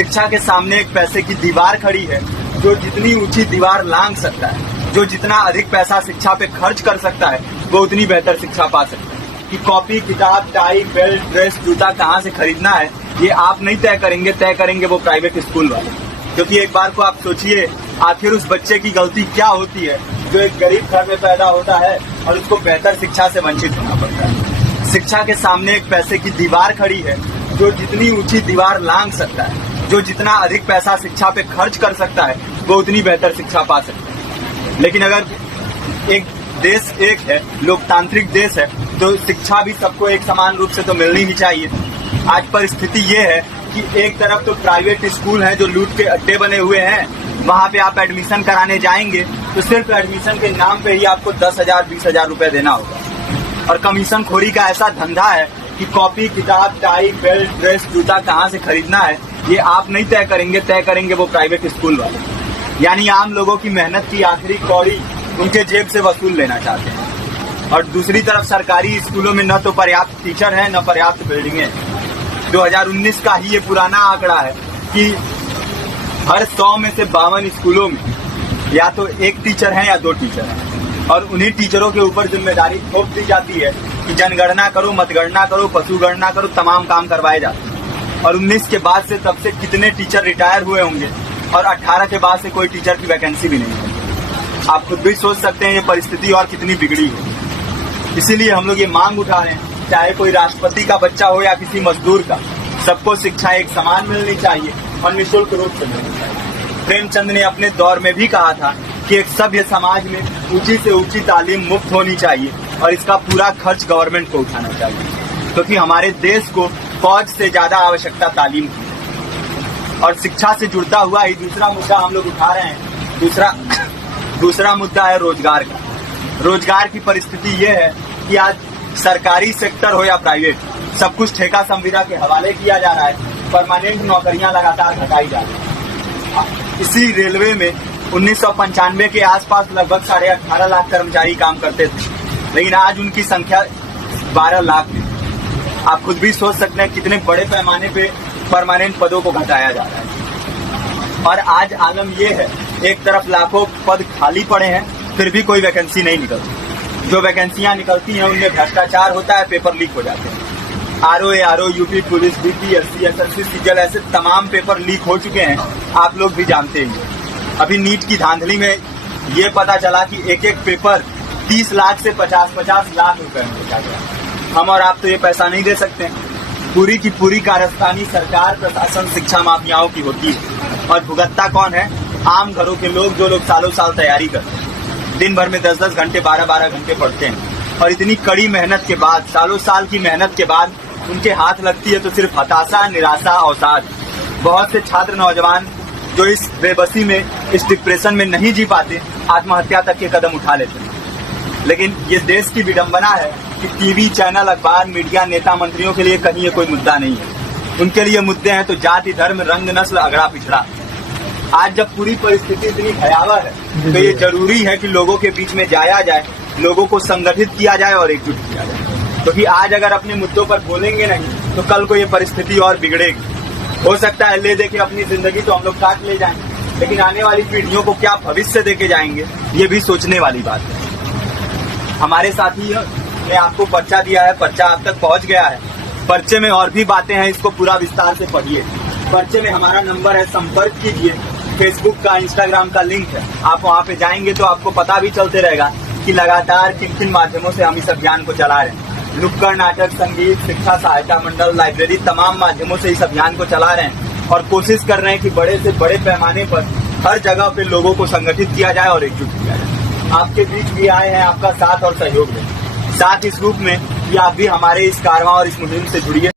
शिक्षा के सामने एक पैसे की दीवार खड़ी है। जो जितनी ऊंची दीवार लांघ सकता है, जो जितना अधिक पैसा शिक्षा पे खर्च कर सकता है, वो उतनी बेहतर शिक्षा पा सकता है। कि कॉपी, किताब, टाई, बेल्ट, ड्रेस, जूता कहाँ से खरीदना है, ये आप नहीं तय करेंगे वो प्राइवेट स्कूल वाले। क्योंकि एक बार को आप सोचिए, आखिर उस बच्चे की गलती क्या होती है जो एक गरीब घर में पैदा होता है और उसको बेहतर शिक्षा से वंचित होना पड़ता है। शिक्षा के सामने एक पैसे की दीवार खड़ी है। जो जितनी ऊंची दीवार लांघ सकता है, जो जितना अधिक पैसा शिक्षा पे खर्च कर सकता है, वो उतनी बेहतर शिक्षा पा सकता है। लेकिन अगर एक देश एक है, लोकतांत्रिक देश है, तो शिक्षा भी सबको एक समान रूप से तो मिलनी ही चाहिए। आज परिस्थिति ये है कि एक तरफ तो प्राइवेट स्कूल हैं जो लूट के अड्डे बने हुए हैं, वहाँ पे आप एडमिशन कराने जाएंगे तो सिर्फ एडमिशन के नाम पे ही आपको 10,000 20,000 रुपए देना होगा। और कमीशन खोरी का ऐसा धंधा है कि कॉपी, किताब, टाई, बेल्ट, ड्रेस, जूता कहाँ से खरीदना है, ये आप नहीं तय करेंगे वो प्राइवेट स्कूल वाले। यानी आम लोगों की मेहनत की आखिरी कौड़ी उनके जेब से वसूल लेना चाहते हैं। और दूसरी तरफ सरकारी स्कूलों में न तो पर्याप्त टीचर हैं, न पर्याप्त बिल्डिंगें हैं। 2019 का ही ये पुराना आंकड़ा है कि हर 100 में से 52 स्कूलों में या तो एक टीचर है या 2 टीचर हैं। और उन्हीं टीचरों के ऊपर जिम्मेदारी थोप दी जाती है कि जनगणना करो, मतगणना करो, पशुगणना करो, तमाम काम करवाए जाते हैं। और 19 के बाद से तब से कितने टीचर रिटायर हुए होंगे और 18 के बाद से कोई टीचर की वैकेंसी भी नहीं है। आप खुद भी सोच सकते हैं ये परिस्थिति और कितनी बिगड़ी है। इसीलिए हम लोग ये मांग उठा रहे हैं, चाहे कोई राष्ट्रपति का बच्चा हो या किसी मजदूर का, सबको शिक्षा एक समान मिलनी चाहिए और निःशुल्क रूप से मिलनी चाहिए। प्रेमचंद ने अपने दौर में भी कहा था कि एक सभ्य समाज में ऊंची से ऊंची तालीम मुफ्त होनी चाहिए और इसका पूरा खर्च गवर्नमेंट को उठाना चाहिए। क्योंकि हमारे देश को फौज से ज्यादा आवश्यकता तालीम की है। और शिक्षा से जुड़ता हुआ ही दूसरा मुद्दा हम लोग उठा रहे हैं। दूसरा मुद्दा है रोजगार का। रोजगार की परिस्थिति ये है कि आज सरकारी सेक्टर हो या प्राइवेट, सब कुछ ठेका संविदा के हवाले किया जा रहा है। परमानेंट नौकरियां लगातार घटाई जा रही है। इसी रेलवे में 1995 के आसपास लगभग 18.5 लाख कर्मचारी काम करते थे, लेकिन आज उनकी संख्या 12 लाख है। आप खुद भी सोच सकते हैं कितने बड़े पैमाने पे परमानेंट पदों को घटाया जा रहा है। और आज आलम ये है, एक तरफ लाखों पद खाली पड़े हैं, फिर भी कोई वैकेंसी नहीं निकलती। जो वैकेंसियां निकलती हैं उनमें भ्रष्टाचार होता है, पेपर लीक हो जाते हैं। RO, UP police, BPSC, SSC, CGL, ऐसे तमाम पेपर लीक हो चुके हैं, आप लोग भी जानते हैं। अभी नीट की धांधली में ये पता चला कि एक एक पेपर 30 लाख से 50-50 लाख रुपए में बेचा गया। हम और आप तो ये पैसा नहीं दे सकते। पूरी की पूरी कारस्तानी सरकार, प्रशासन, शिक्षा माफियाओं की होती है। और भुगतता कौन है? आम घरों के लोग, जो लोग सालों साल तैयारी करते हैं, दिन भर में 10-10 घंटे, 12-12 घंटे पढ़ते हैं। और इतनी कड़ी मेहनत के बाद, सालों साल की मेहनत के बाद उनके हाथ लगती है तो सिर्फ हताशा, निराशा, अवसाद। बहुत से छात्र नौजवान जो इस बेबसी में, इस डिप्रेशन में नहीं जी पाते, आत्महत्या तक के कदम उठा लेते हैं। लेकिन ये देश की विडंबना है कि टीवी चैनल, अखबार, मीडिया, नेता, मंत्रियों के लिए कहीं ये कोई मुद्दा नहीं है। उनके लिए मुद्दे हैं तो जाति, धर्म, रंग, नस्ल, अगड़ा पिछड़ा। आज जब पूरी परिस्थिति इतनी भयावह है तो ये जरूरी है कि लोगों के बीच में जाया जाए, लोगों को संगठित किया जाए और एकजुट किया जाए। क्योंकि आज अगर अपने मुद्दों पर बोलेंगे नहीं तो कल को ये परिस्थिति और बिगड़ेगी। हो सकता है ले देके अपनी जिंदगी तो हम लोग काट ले जाएंगे, लेकिन आने वाली पीढ़ियों को क्या भविष्य देके जाएंगे, ये भी सोचने वाली बात है। हमारे साथी ने आपको पर्चा दिया है, पर्चा आप तक पहुंच गया है। पर्चे में और भी बातें हैं, इसको पूरा विस्तार से पढ़िए। पर्चे में हमारा नंबर है, संपर्क कीजिए। फेसबुक का, इंस्टाग्राम का लिंक है, आप वहाँ पे जाएंगे तो आपको पता भी चलते रहेगा कि लगातार किन किन माध्यमों से हम इस अभियान को चला रहे हैं। नुक्कड़ नाटक, संगीत, शिक्षा सहायता मंडल, लाइब्रेरी, तमाम माध्यमों से इस अभियान को चला रहे हैं और कोशिश कर रहे हैं कि बड़े से बड़े पैमाने पर हर जगह पे लोगों को संगठित किया जाए और एकजुट किया जाए। आपके बीच भी आए हैं आपका साथ और सहयोग दें। साथ इस रूप में कि आप भी हमारे इस कारवां और इस मुहिम से जुड़िए।